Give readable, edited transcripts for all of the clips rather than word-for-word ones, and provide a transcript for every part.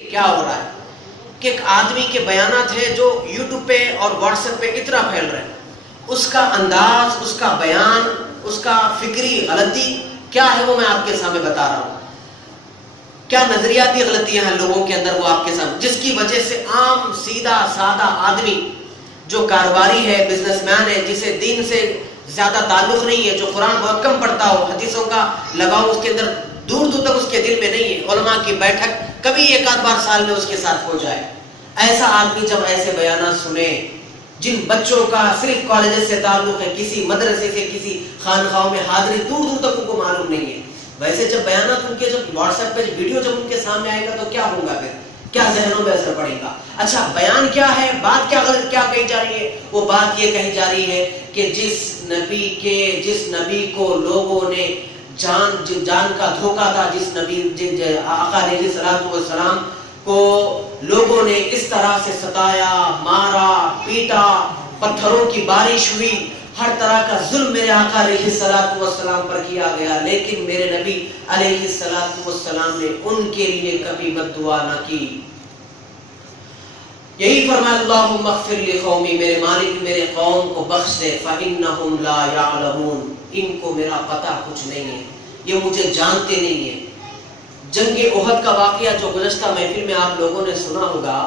کیا ہو رہا ہے کہ ایک آدمی کے بیانات ہیں جو یوٹیوب پہ اور واٹس ایپ پہ اتنا پھیل رہے ہیں، اس کا انداز، اس کا بیان، اس کا فکری غلطی کیا ہے وہ میں آپ کے سامنے بتا رہا ہوں. کیا نظریاتی غلطیاں ہیں لوگوں کے اندر وہ آپ کے سامنے، جس کی وجہ سے عام سیدھا سادہ آدمی جو کاروباری ہے، بزنس مین ہے، جسے دین سے زیادہ تعلق نہیں ہے، جو قرآن بہت کم پڑھتا ہو، حدیثوں کا لگاؤ اس کے اندر دور دور تک اس کے دل میں نہیں ہے، علماء کی بیٹھک کبھی ایک آدھ بار سال میں اس کے ساتھ ہو جائے، ایسا آدمی جب ایسے بیانات سنے، جن بچوں کا صرف کالجز سے تعلق ہے، کسی مدرسے سے، کسی خانقاہوں میں حاضری دور دور تک ان کو معلوم نہیں ہے، ویسے جب بیانات ان کے جب واٹس ایپ پہ ویڈیو جب ان کے سامنے آئے گا تو کیا ہوگا، پھر کیا ذہنوں میں اثر پڑے گا. اچھا بیان کیا ہے، بات کیا غلط کیا کہی جا رہی ہے؟ وہ بات یہ کہی جا رہی ہے کہ جس نبی کو لوگوں نے جان کا دھوکا تھا، جس نبی آقا علیہ الصلوۃ والسلام کو لوگوں نے اس طرح سے ستایا، مارا، پیٹا، پتھروں کی بارش ہوئی، ہر طرح کا ظلم میرے آقا علیہ الصلوۃ والسلام پر کیا گیا، لیکن میرے نبی علیہ الصلوۃ والسلام نے ان کے لیے کبھی بد دعا نہ کی. یہی فرمایا اللہم اغفر لقومی، میرے مالک میرے قوم کو بخش دے، فإنہم لا یعلمون، ان کو میرا پتہ کچھ نہیں ہے، یہ مجھے جانتے نہیں ہیں. جنگ احد کا واقعہ جو گزشتہ محفل میں آپ لوگوں نے سنا ہوگا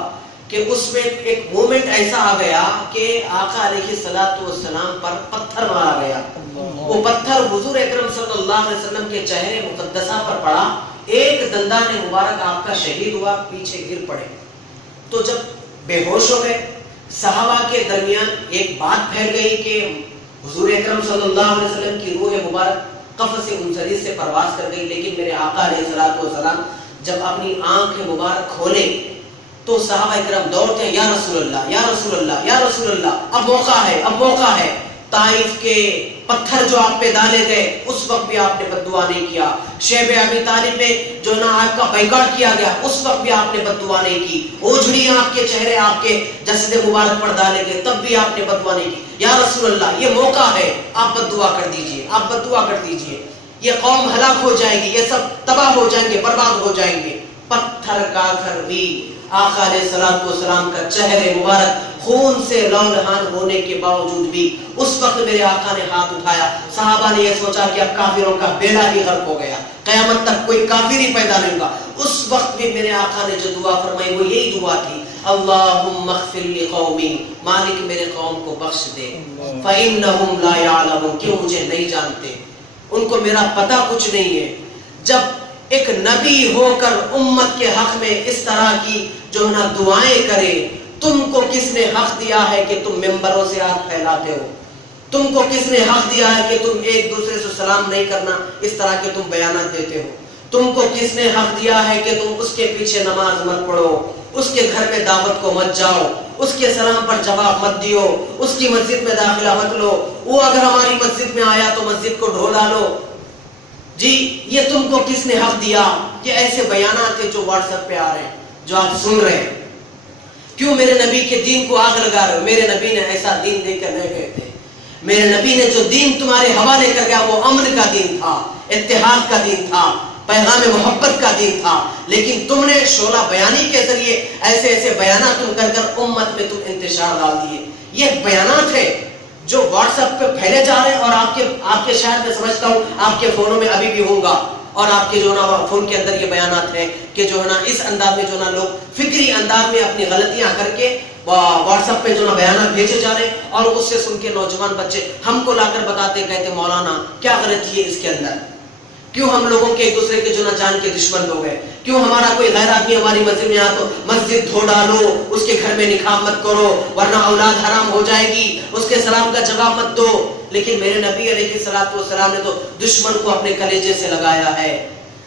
کہ اس میں ایک مومنٹ ایسا آ گیا کہ آقا علیہ الصلوۃ والسلام پر پتھر مارا گیا، وہ پتھر حضور اکرم صلی اللہ علیہ وسلم کے چہرے مقدسہ پر پڑا، ایک دندان مبارک آپ کا شہید ہوا، پیچھے گر پڑے. تو جب بے ہوش ہو گئے، صحابہ کے درمیان ایک بات پھیل گئی کہ حضور اکرم صلی اللہ علیہ وسلم کی روح مبارک قفس منصرف سے پرواز کر گئی، لیکن میرے آقا علیہ الصلوۃ والسلام جب اپنی آنکھ مبارک کھولے تو صحابہ اکرام دوڑتے ہیں، یا رسول اللہ، یا رسول اللہ، یا رسول اللہ، اب موقع ہے، اب موقع ہے. طائف کے پتھر جو آپ پہ ڈالے گئے اس وقت بھی آپ نے بد دعا نہیں کیا، شیب ابی طالب میں جو نا آپ کا بائیکاٹ کیا گیا اس وقت بھی آپ نے بد دعا نہیں کی، اوجھڑیاں آپ کے چہرے آپ کے جسد مبارک پر ڈالے گئے تب بھی آپ نے بد دعا نہیں کی. یا رسول اللہ یہ موقع ہے، آپ بد دعا کر دیجئے، آپ بد دعا کر دیجئے، یہ قوم ہلاک ہو جائے گی، یہ سب تباہ ہو جائیں گے، برباد ہو جائیں گے. پتھر کا گھر بھی آقا علیہ الصلوۃ والسلام کا چہرے مبارک خون سے لہولہان ہونے کے باوجود بھی اس وقت میرے آقا نے ہاتھ اٹھایا. صحابہ نے یہ سوچا کہ اب کافروں کا بیڑا ہی غرق ہو گیا، قیامت تک کوئی کافر ہی پیدا نہیں ہوگا. اس وقت بھی میرے آقا نے جو دعا فرمائی وہ یہی دعا تھی، اللہم اغفر لقومی، مالک میرے قوم کو بخش دے، فإنہم لا یعلمون، کیوں مجھے نہیں جانتے، ان کو میرا پتہ کچھ نہیں ہے. جب ایک نبی ہو کر امت کے حق میں اس طرح کی جو نا دعائیں کرے، تم کو کس نے حق دیا ہے کہ تم ممبروں سے ہاتھ پھیلاتے ہو؟ تم کو کس نے حق دیا ہے کہ تم ایک دوسرے سے سلام نہیں کرنا اس طرح کے تم بیانات دیتے ہو؟ تم کو کس نے حق دیا ہے کہ تم اس کے پیچھے نماز مت پڑھو، اس کے گھر میں دعوت کو مت جاؤ، اس کے سلام پر جواب مت دیو، اس کی مسجد میں داخلہ مت لو، وہ اگر ہماری مسجد میں آیا تو مسجد کو ڈھولا لو؟ جی یہ تم کو کس نے حق دیا؟ یہ ایسے بیانات ہیں جو واٹس ایپ پہ آ رہے ہیں، جو آپ سن رہے ہیں. کیوں میرے نبی کے دین کو آگ لگا رہے ہو؟ میرے نبی نے ایسا دین دے کر نہیں گئے تھے. میرے نبی نے جو دین تمہارے حوالے کر گیا وہ امن کا دین تھا، اتحاد کا دین تھا، پیغام محبت کا دین تھا، لیکن تم نے شعلہ بیانی کے ذریعے ایسے ایسے بیانات تم کر کر امت میں تم انتشار ڈال دیے. یہ بیانات ہے جو واٹس ایپ پہ پھیلے جا رہے ہیں، اور آپ کے شاید میں سمجھتا ہوں آپ کے فونوں میں ابھی بھی ہوں گا، اور آپ کے جو نا فون کے اندر یہ بیانات ہیں کہ جو ہے نا اس انداز میں جو نا لوگ فکری انداز میں اپنی غلطیاں کر کے واٹس ایپ پہ جو نا بیانات بھیجے جا رہے ہیں، اور اس سے سن کے نوجوان بچے ہم کو لا کر بتاتے کہتے مولانا کیا غلطی ہے اس کے اندر، کیوں ہم لوگوں کے ایک دوسرے کے جو نا جان کے دشمن ہو گئے، کیوں ہمارا کوئی غیر آدمی ہماری مسجد میں آیا تو مسجد دھو ڈالو، اس کے گھر میں نکاح مت کرو ورنہ اولاد حرام ہو جائے گی، اس کے سلام کا جواب مت دو. لیکن میرے نبی علیہ الصلوۃ والسلام نے تو دشمن کو اپنے کلیجے سے لگایا ہے.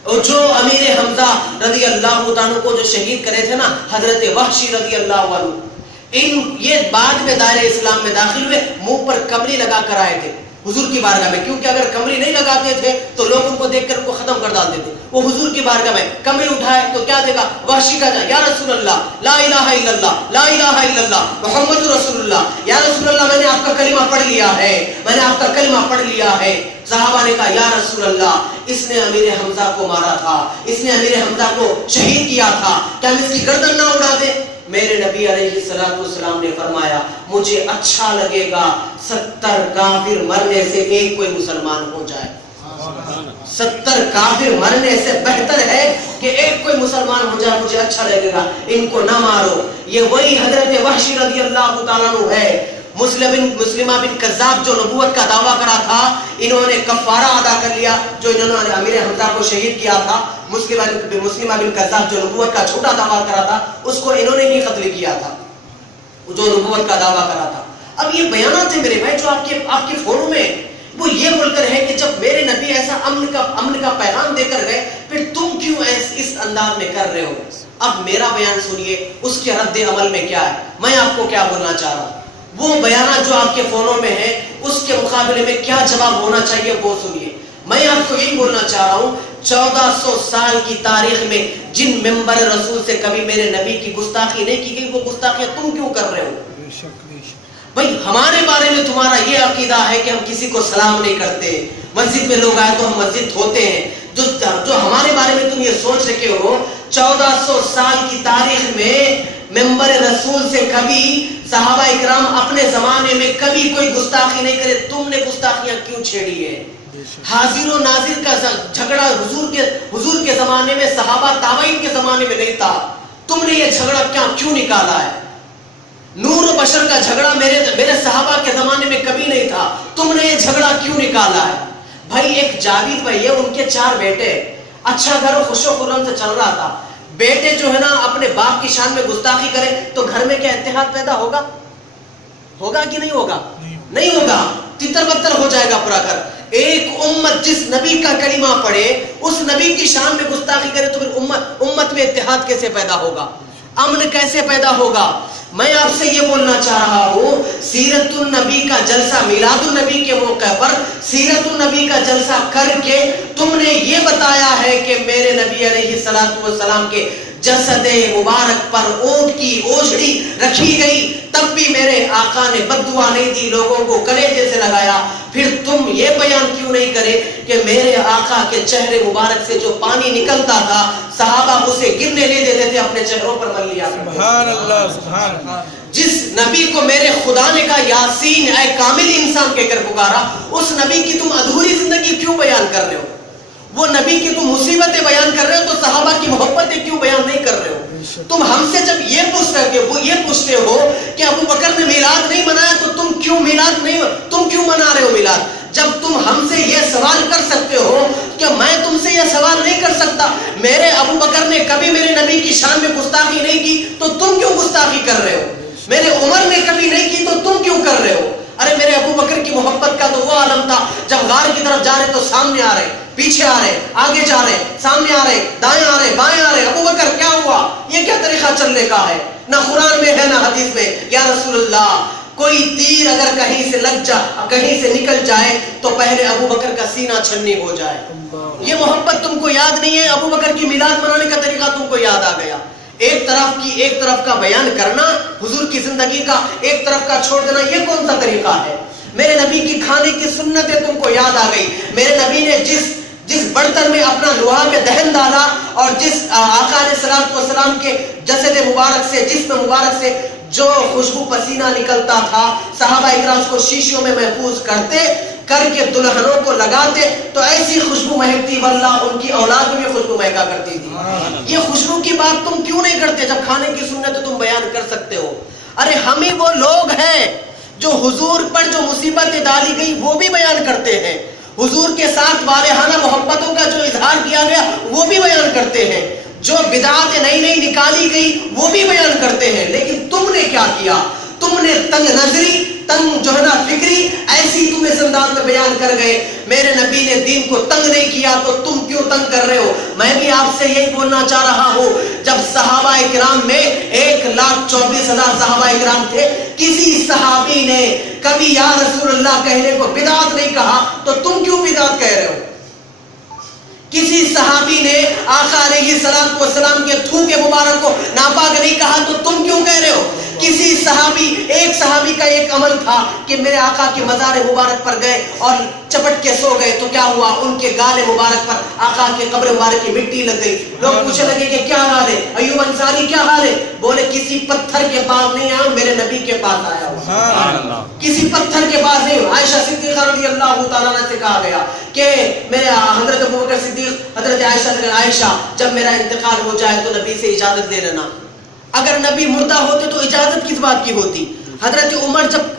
اور جو امیر حمزہ رضی اللہ عنہ کو جو شہید کرے تھے نا حضرت وحشی رضی اللہ عنہ، یہ بعد میں دائرہ اسلام میں داخل ہوئے، منہ پر کملی لگا کر آئے تھے. حضور کی بارگاہ میں, کیونکہ اگر کمری نہیں لگاتے تھے تو لوگ ان کو دیکھ کر ان کو ختم کر ڈالتے تھے. وہ حضور کی بارگاہ میں کمری اٹھائے تو کیا دے گا, وحشی کا جائے, یا رسول اللہ لا الہ الا اللہ, لا الہ الا اللہ محمد رسول اللہ, یا رسول اللہ میں نے آپ کا کلمہ پڑھ لیا ہے, میں نے آپ کا کلمہ پڑھ لیا ہے. صحابہ نے کہا یا رسول اللہ اس نے امیر حمزہ کو مارا تھا, اس نے امیر حمزہ کو شہید کیا تھا, کیا ہم اس کی گردن نہ اڑا دیں؟ میرے نبی علیہ السلام نے فرمایا مجھے اچھا لگے گا 70 کافر مرنے سے ایک کوئی مسلمان ہو جائے. 70 کافر مرنے سے بہتر ہے کہ ایک کوئی مسلمان ہو جائے, مجھے اچھا لگے گا, ان کو نہ مارو. یہ وہی حضرت وحشی رضی اللہ تعالیٰ عنہ ہے, مسلمہ بن کذاب جو نبوت کا دعویٰ کرا تھا, انہوں نے کفارہ ادا کر لیا جو انہوں نے امیر حمزہ کو شہید کیا تھا. مسلمہ بن کذاب جو نبوت کا چھوٹا دعویٰ کرا تھا اس کو انہوں نے ہی قتل کیا تھا جو نبوت کا دعویٰ کرا تھا. اب یہ بیانات ہیں میرے بھائی جو آپ کے فونوں میں, وہ یہ بول کر ہے کہ جب میرے نبی ایسا امن کا پیغام دے کر گئے پھر تم کیوں اس انداز میں کر رہے ہو. اب میرا بیان سنیے, اس کے رد عمل میں کیا ہے, میں آپ کو کیا بولنا چاہ رہا ہوں. وہ بیانات جو آپ کے فونوں میں ہیں اس کے مقابلے میں کیا جواب ہونا چاہیے وہ سنیے. میں آپ کو یہی بولنا چاہ رہا ہوں 1400 سال کی تاریخ میں جن ممبر رسول سے کبھی میرے نبی کی گستاخی نہیں کی گئی, وہ گستاخیاں تم کیوں کر رہے ہو؟ بھائی ہمارے بارے میں تمہارا یہ عقیدہ ہے کہ ہم کسی کو سلام نہیں کرتے, مسجد میں لوگ آئے تو ہم مسجد دھوتے ہیں. جو ہمارے بارے میں تم یہ سوچ رکھے ہو 1400 سال کی تاریخ میں ممبر رسول سے کبھی صحابہ اکرام اپنے زمانے میں کبھی کوئی گستاخی نہیں کرے, تم نے گستاخیاں کیوں چھیڑی ہے؟ حاضر و ناظر کا جھگڑا حضور کے زمانے میں, صحابہ تابعین کے زمانے میں نہیں تھا, تم نے یہ جھگڑا کیوں نکالا ہے؟ نور و بشر کا جھگڑا میرے صحابہ کے زمانے میں کبھی نہیں تھا, تم نے یہ جھگڑا کیوں نکالا ہے؟ بھائی ایک جاوید بھائی ہے, ان کے 4 بیٹے, اچھا گھر خوش و خرم سے چل رہا تھا. بیٹے جو ہے نا اپنے باپ کی شان میں گستاخی کرے تو گھر میں کیا اتحاد پیدا ہوگا کہ نہیں ہوگا؟ نہیں ہوگا, تتر بتر ہو جائے گا پورا گھر. ایک امت جس نبی کا کلمہ پڑھے, اس نبی کی شان میں گستاخی کرے تو پھر امت میں اتحاد کیسے پیدا ہوگا, امن کیسے پیدا ہوگا؟ میں آپ سے یہ بولنا چاہ رہا ہوں, سیرت النبی کا جلسہ, میلاد النبی کے موقع پر سیرت النبی کا جلسہ کر کے تم نے یہ بتایا ہے کہ میرے نبی علیہ السلام کے جسد مبارک پر اونٹ کی اوجھڑی رکھی گئی, تب بھی میرے آقا نے بد دعا نہیں دی, لوگوں کو کلیجے سے لگایا. پھر تم یہ بیان کیوں نہیں کرے کہ میرے آقا کے چہرے مبارک سے جو پانی نکلتا تھا صحابہ اسے گرنے نہیں دیتے تھے, اپنے چہروں پر مل لیا. سبحان اللہ, سبحان اللہ. جس نبی کو میرے خدا نے کہا یاسین اے کامل انسان کہہ کر پکارا, اس نبی کی تم ادھوری زندگی کیوں بیان کر رہے ہو؟ وہ نبی کی تم مصیبتیں بیان کر رہے ہو تو صحابہ کی محبتیں کیوں بیان نہیں کر رہے ہو؟ تم ہم سے جب یہ پوچھتے ہو کہ ابو بکر نے میلاد نہیں منایا تو تم کیوں منا رہے ہو میلاد؟ جب تم ہم سے یہ سوال کر سکتے ہو کہ میں تم سے یہ سوال نہیں کر سکتا, میرے ابو بکر نے کبھی میرے نبی کی شان میں گستاخی نہیں کی تو تم کیوں گستاخی کر رہے ہو؟ میرے عمر نے کبھی نہیں کی تو تم کیوں کر رہے ہو؟ ارے میرے ابو بکر کی محبت کا تو وہ عالم تھا, جب غار کی طرف جا رہے تو سامنے آ رہے, پیچھے آ رہے, آگے جا رہے, سامنے آ رہے, دائیں آ رہے, بائیں آ رہے. ابو بکر کیا ہوا؟ یہ کیا طریقہ چلنے کا ہے؟ نہ قرآن میں ہے نہ حدیث میں. یا رسول اللہ, کوئی تیر اگر کہیں سے نکل جائے تو پہلے ابو بکر کا سینہ چھنی ہو جائے. یہ محبت تم کو یاد نہیں ہے؟ ابو بکر کی میلاد منانے کا طریقہ تم کو یاد آ گیا. ایک طرف کا بیان کرنا حضور کی زندگی کا, ایک طرف کا چھوڑ دینا, یہ کون سا طریقہ ہے؟ میرے نبی کی کھانے کی سنتیں تم کو یاد آ گئی. میرے نبی نے جس برتن میں اپنا لوہا کے دہن ڈالا اور جس آقا علیہ الصلوۃ والسلام کے جسد مبارک سے, جسم مبارک سے جو خوشبو پسینہ نکلتا تھا, صحابہ اکرام اس کو شیشیوں میں محفوظ کر کے دلہنوں کو لگاتے تو ایسی خوشبو مہکتی, واللہ ان کی اولاد میں بھی خوشبو مہکا کرتی تھی. یہ خوشبو کی بات تم کیوں نہیں کرتے جب کھانے کی سنت تم بیان کر سکتے ہو؟ ارے ہم ہی وہ لوگ ہیں جو حضور پر جو مصیبتیں ڈالی گئی وہ بھی بیان کرتے ہیں, حضور کے ساتھ والہانہ محبتوں کا جو اظہار کیا گیا وہ بھی بیان کرتے ہیں, جو بدعات نئی نکالی گئی وہ بھی بیان کرتے ہیں. لیکن تم نے کیا کیا؟ تم نے تنگ نظری, تنگ جو ہے نا فکری, ایسی تم اس انداز میں بیان کر گئے. میرے نبی نے دین کو تنگ نہیں کیا تو تم کیوں تنگ کر رہے ہو؟ میں بھی آپ سے یہی بولنا چاہ رہا ہوں, جب صحابہ اکرام میں 1,24,000 صحابہ اکرام تھے, کسی صحابی نے کبھی یا رسول اللہ کہنے کو بدعت نہیں کہا تو تم کیوں بدعت کہہ رہے ہو؟ کسی صحابی نے آقا علیہ الصلوۃ والسلام کے تھوکے مبارک کو ناپاک نہیں کہا تو تم کیوں کہہ رہے ہو؟ کسی صحابی کا ایک عمل تھا کہ میرے آقا کے مزار مبارک پر گئے اور چپٹ کے سو گئے تو کیا ہوا؟ ان کے گال مبارک پر آقا کے قبر مبارک کی مٹی لگ گئی. لوگ پوچھنے لگے کہ کیا حال ہے ایوب انصاری، کیا حال ہے؟ بولے کسی پتھر کے پاس نہیں آیا، میرے نبی کے پاس آیا ہوں. کسی پتھر کے پاس نہیں. عائشہ صدیقہ رضی اللہ تعالیٰ عنہ سے کہا گیا کہ میرے حضرت ابوبکر صدیق حضرت عائشہ سے، عائشہ جب میرا انتقال ہو جائے تو نبی سے اجازت لے لینا. اگر نبی مردہ ہوتے تو اجازت کس بات کی ہوتی؟ حضرت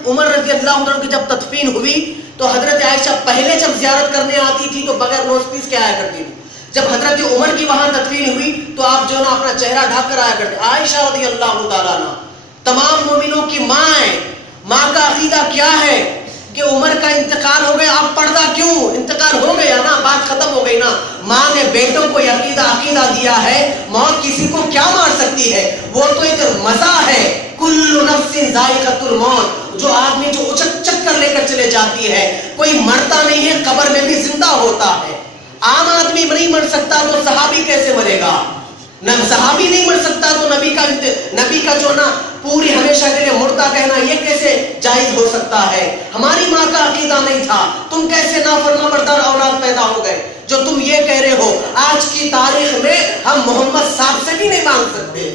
عمر رضی اللہ عنہ کی جب تدفین ہوئی تو حضرت عائشہ پہلے جب زیارت کرنے آتی تھی تو بغیر نوز پیس کے آیا کرتی تھی. جب حضرت عمر کی وہاں تدفین ہوئی تو آپ جو نا اپنا چہرہ ڈھک کر آیا کرتے. عائشہ رضی اللہ تعالیٰ عنہ تمام مومنوں کی ماں ہے. ماں کا عقیدہ کیا ہے کہ عمر کا انتقال ہو گیا، آپ پردہ کیوں؟ انتقال ہو گیا نا، بات ختم ہو گئی نا. ماں نے بیٹوں کو عقیدہ دیا ہے موت کسی کو کیا مار سکتی ہے، وہ تو ایک مزہ ہے. کل نفس ذائقۃ الموت، جو آدمی جو اچک چک کر لے کر چلے جاتی ہے، کوئی مرتا نہیں ہے، قبر میں بھی زندہ ہوتا ہے. عام آدمی نہیں مر سکتا تو صحابی کیسے مرے گا؟ صحابی نہیں مر سکتا تو نبی کا جو نا پوری ہمیشہ کے لیے مردہ کہنا یہ کیسے جائز ہو سکتا ہے؟ ہماری ماں کا عقیدہ نہیں تھا، تم کیسے نافرمان بردار اولاد پیدا ہو گئے جو تم یہ کہہ رہے ہو؟ آج کی تاریخ میں ہم محمد صاحب سے بھی نہیں مانگ سکتے.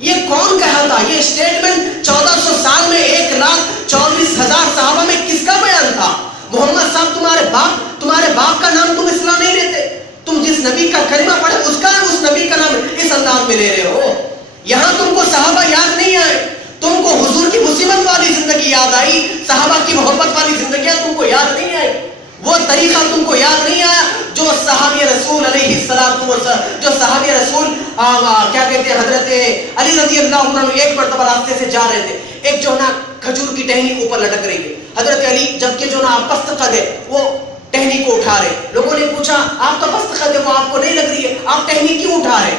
یہ کون کہا تھا؟ یہ اسٹیٹمنٹ 1400 سال میں 1,24,000 صحابہ میں کس کا بیان تھا؟ محمد صاحب تمہارے باپ کا نام تم اصلاح نہیں لیتے. تم جس نبی کا کلمہ پڑھے اس نبی کا نام اس انداز میں لے رہے ہو. یہاں تم کو صحابہ یاد نہیں آئے، تم کو حضور کی مصیبت والی زندگی یاد آئی، صحابہ کی محبت والی زندگیاں تم کو یاد نہیں آئی. وہ طریقہ تم کو یاد نہیں آیا جو صحابی رسول علیہ السلام، جو صحابی رسول کیا کہتے ہیں، حضرت علی رضی اللہ عنہ ایک مرتبہ راستے سے جا رہے تھے، ایک جو نا کھجور کی ٹہنی اوپر لٹک رہی ہے. حضرت علی جبکہ جو نا پست قد ہے وہ ٹہنی کو اٹھا رہے. لوگوں نے پوچھا آپ تو پست قد ہے، وہ آپ کو نہیں لگ رہی ہے، آپ ٹہنی کیوں اٹھا رہے؟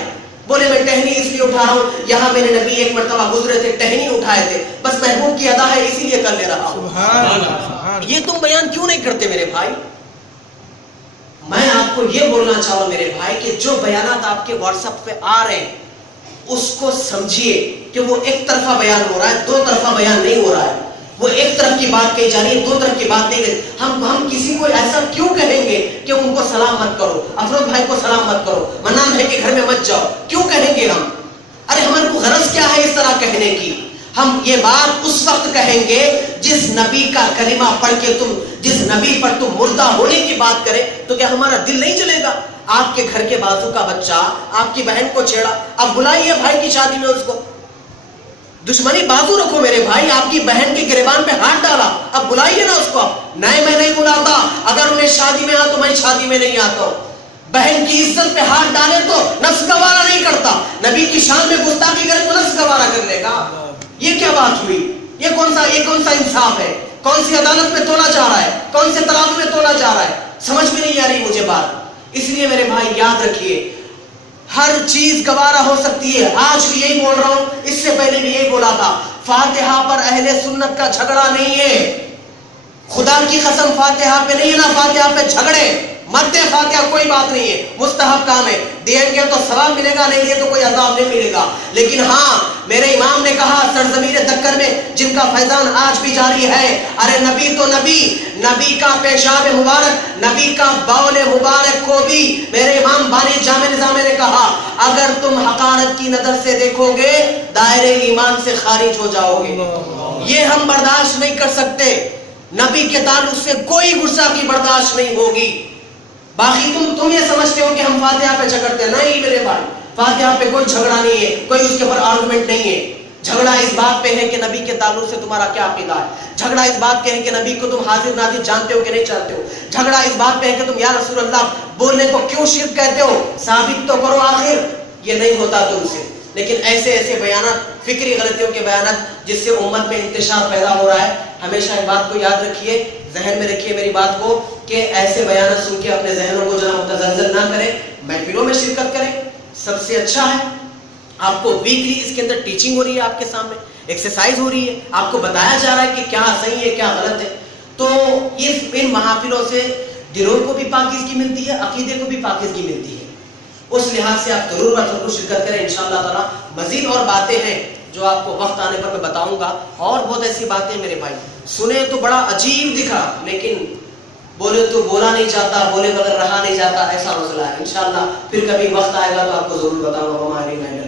بولے میں ٹہنی اس لیے اٹھا رہا ہوں، یہاں میرے نبی ایک مرتبہ گزرے تھے، ٹہنی اٹھائے تھے، بس محبوب کی ادا ہے اسی لیے کر لے رہا ہوں. یہ تم بیان کیوں نہیں کرتے میرے بھائی؟ میں آپ کو یہ بولنا چاہوں میرے بھائی کہ جو بیانات آپ کے واٹس ایپ پہ آ رہے ہیں اس کو سمجھیے کہ وہ ایک طرفہ بیان ہو رہا ہے، دو طرفہ بیان نہیں ہو رہا ہے. وہ ایک طرف کی بات کہی جا رہی ہے، دو طرف کی بات نہیں کہی. ہم کسی کو ایسا کیوں کہیں گے کہ ان کو سلام مت کرو، افروز بھائی کو سلام مت کرو، منان بھائی کے گھر میں مت جاؤ، کیوں کہیں گے ہم؟ ارے ہمارے کو غرض کیا ہے اس طرح کہنے کی؟ ہم یہ بات اس وقت کہیں گے جس نبی کا کلمہ پڑھ کے جس نبی پر تم مردہ ہونے کی بات کرے تو کیا ہمارا دل نہیں چلے گا؟ آپ کے گھر کے بازو کا بچہ آپ کی بہن کو چھیڑا، اب بلائیے بھائی کی شادی میں اس کو. دشمنی بازو رکھو میرے بھائی، آپ کی بہن کے گریبان پہ ہاتھ ڈالا، اب بلائیے نا اس کو. نہیں میں نہیں بلاتا، اگر انہیں شادی میں آ تو میں شادی میں نہیں آتا ہوں. بہن کی عزت پہ ہاتھ ڈالے تو نفس گوارا نہیں کرتا، نبی کی شان میں گستاخی کرے تو نفس گوارا کر لے گا. یہ کیا بات ہوئی؟ یہ کون سا انصاف ہے؟ کون سی عدالت میں تولا جا رہا ہے؟ کون سے ترازو میں تولا جا رہا ہے؟ سمجھ میں نہیں آ رہی مجھے بات. اس لیے میرے بھائی یاد رکھیے ہر چیز گوارا ہو سکتی ہے. آج بھی یہی بول رہا ہوں، اس سے پہلے بھی یہی بولا تھا. فاتحہ پر اہل سنت کا جھگڑا نہیں ہے، خدا کی قسم فاتحہ پہ نہیں ہے نا، فاتحہ پہ جھگڑے مت دے. فاتحہ کوئی بات نہیں ہے، مستحب کام ہے، دیں گے تو ثواب ملے گا، نہیں دے تو کوئی عذاب نہیں ملے گا. لیکن ہاں میرے امام نے کہا سرزمین دکن میں جن کا فیضان آج بھی جاری ہے، ارے نبی تو نبی کا پیشاب مبارک، نبی کا بول مبارک کو بھی میرے امام بانی جامع نظامی نے کہا اگر تم حقارت کی نظر سے دیکھو گے دائرے ایمان سے خارج ہو جاؤ گے. یہ ہم برداشت نہیں کر سکتے. نبی کے تعلق سے کوئی غصہ کی برداشت نہیں ہوگی. باقی تم یہ سمجھتے ہو کہ ہم فاتحہ پہ جھگڑتے ہیں، نہیں میرے بھائی، فاتحہ پہ کوئی جھگڑا نہیں ہے، کوئی اس کے اوپر آرگومنٹ نہیں ہے. جھگڑا اس بات پہ ہے کہ نبی کے تعلق سے تمہارا کیا عقیدہ ہے. جھگڑا اس بات پہ ہے کہ نبی کو تم حاضر ناظر جانتے ہو کہ نہیں جانتے ہو. جھگڑا اس بات پہ ہے کہ تم یا رسول اللہ بولنے کو کیوں شرک کہتے ہو، ثابت تو کرو. آخر یہ نہیں ہوتا تم سے. لیکن ایسے بیانات، فکری غلطیوں کے بیانات جس سے امت میں انتشار پیدا ہو رہا ہے، ہمیشہ ایک بات کو یاد رکھیے، ذہن میں رکھیے میری بات کو کہ ایسے بیانات سن کے اپنے ذہنوں کو ذرا متزلزل نہ کریں. محفلوں میں شرکت کریں، سب سے اچھا ہے آپ کو ویکلی اس کے اندر ٹیچنگ ہو رہی ہے، آپ کے سامنے ایکسرسائز ہو رہی ہے، آپ کو بتایا جا رہا ہے کہ کیا صحیح ہے کیا غلط ہے. تو ان محافلوں سے دلوں کو بھی پاکیزگی ملتی ہے، عقیدے کو بھی پاکیزگی ملتی ہے. اس لحاظ سے آپ ضرور ضرور شرکت کریں انشاءاللہ تعالیٰ. مزید اور باتیں ہیں جو آپ کو وقت آنے پر میں بتاؤں گا، اور بہت ایسی باتیں میرے بھائی سنیں تو بڑا عجیب دکھا، لیکن بولے تو بولا نہیں جاتا، بولے بغیر رہا نہیں جاتا، ایسا مسئلہ ہے. انشاءاللہ پھر کبھی وقت آئے گا تو آپ کو ضرور بتاؤں گا.